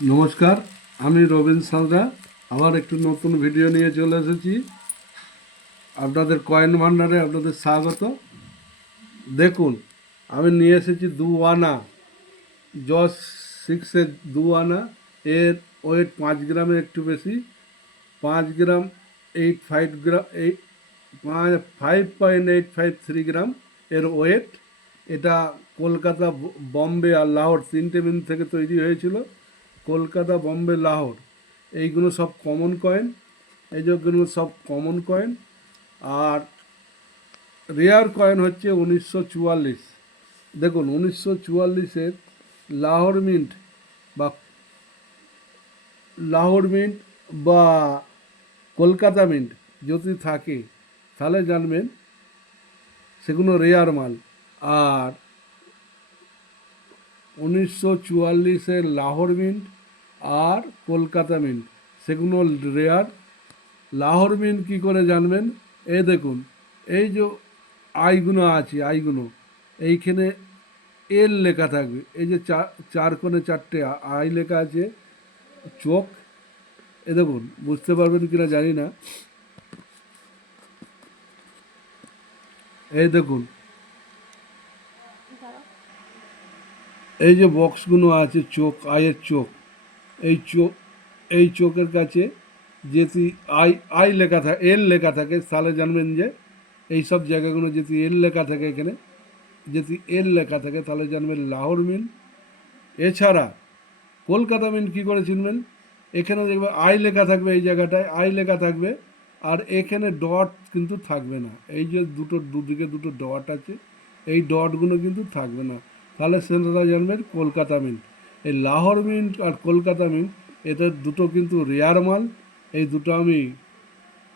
নমস্কার, আমি রবীন সাঁতরা আবার একটু নতুন ভিডিও নিয়ে চলে এসেছি। আপনাদের কয়েন ভান্ডারে আপনাদের স্বাগত। দেখুন, আমি নিয়ে এসেছি 2 আনা জস 6-এর 2 আনা। এর ওয়েট 5 গ্রামের একটু বেশি, 5 গ্রাম 85 গ্রাম, 5.853 গ্রাম এর ওয়েট। এটা কলকাতা, বম্বে আর লাহোর তিনটে মিল থেকে তৈরি হয়েছিল। কলকাতা, বম্বে, লাহোর এইগুলো সব কমন কয়েন। এই যেগুলো সব কমন কয়েন। আর রেয়ার কয়েন হচ্ছে 1944। দেখুন, 1944-এর লাহোর মিন্ট বা লাহোর মিন্ট বা কলকাতা মিন্ট যদি থাকে তাহলে জানবেন সেগুলো রেয়ার মাল। আর 1944-এর লাহোর মিন্ট আর কলকাতা মিন্ট সেগুলো রেয়ার। লাহোর মিন্ট কী করে জানবেন? এই দেখুন, এই যে আইগুলো আছে, আইগুলো এইখানে এল লেখা থাকবে। এই যে চার কোণে চারটে আই লেখা আছে, চোখ। এ দেখুন, বুঝতে পারবেন কিনা জানি না। এই দেখুন, এই যে বক্সগুলো আছে, চোখ, আয়ের চোখ। এই চোখ, এই চোখের কাছে যদি আই আই লেখা থাকে, এল লেখা থাকে, তাহলে জানবেন যে এই সব জায়গাগুলো যদি এল লেখা থাকে, এখানে যদি এল লেখা থাকে তাহলে জানবেন লাহোর মিল। এছাড়া কলকাতা মিল কী করে চিনবেন? এখানে দেখবে আই লেখা থাকবে, এই জায়গাটায় আই লেখা থাকবে, আর এখানে ডট কিন্তু থাকবে না। এই যে দুদিকে দুটো ডট আছে, এই ডটগুলো কিন্তু থাকবে না, তাহলে সেটা জানবেন কলকাতা মিন্ট। এই লাহোর মিন্ট আর কলকাতা মিন্ট, এদের দুটো কিন্তু রেয়ার মাল। এই দুটো আমি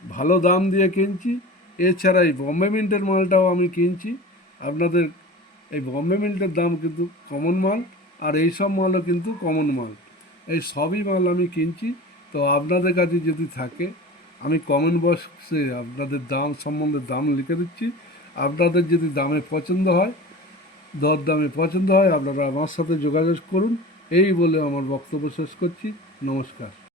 ভালো দাম দিয়ে কিনছি। এছাড়া এই বম্বে মিন্টের মালটাও আমি কিনছি। আপনাদের এই বম্বে মিন্টের দাম কিন্তু কমন মাল, আর এই সব মালও কিন্তু কমন মাল। এই সবই মাল আমি কিনছি। তো আপনাদের কাছে যদি থাকে, আমি কমেন্ট বক্সে আপনাদের দাম সম্বন্ধে দাম লিখে দিচ্ছি। আপনাদের যদি দামে পছন্দ হয়, দরদামে পছন্দ হয়, আপনারা আমার সাথে যোগাযোগ করুন। এই বলে আমার বক্তব্য শেষ করছি। নমস্কার।